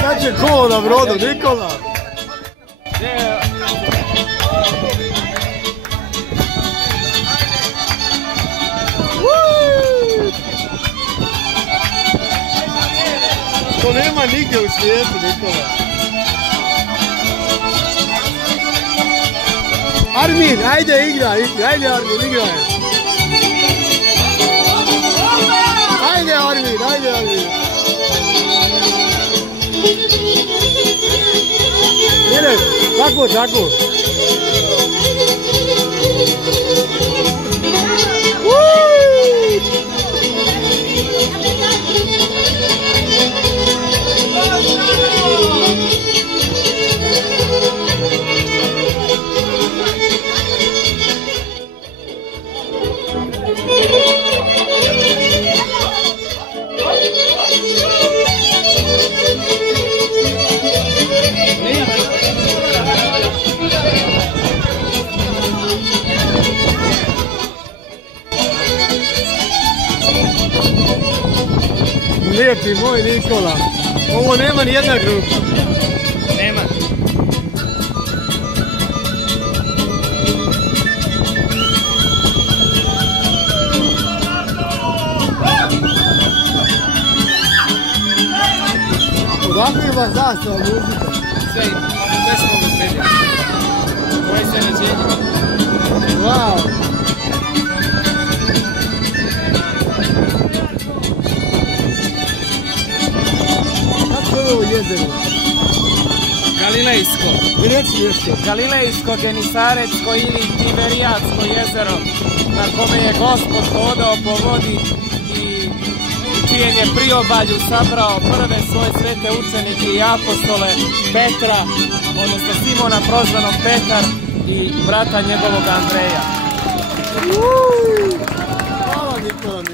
Sad će ko na brodu, Nikola? To nema nigdje u svijetu, Nikola. Armin, ajde igraj, ajde Armin, igraj. Ajde Armin, ajde Armin. Ideš, tako, tako. Lijepi moj Nikola, ovo nema ni jedna grupa. Nema. Odakle ima zastava muzika? Sve smo obezbedili. Koje se ne čini. Wow! Ovo jezero? Galilejsko. Reci nešto. Galilejsko, Genisaretsko ili Tiberijatsko jezero na kome je Gospod hodao po vodi i čijem je priobalju sabrao prve svoje svete učenike i apostole Petra, odnosno Simona prozvanog Petar i brata njegovog Andreja. Hvala Nikola.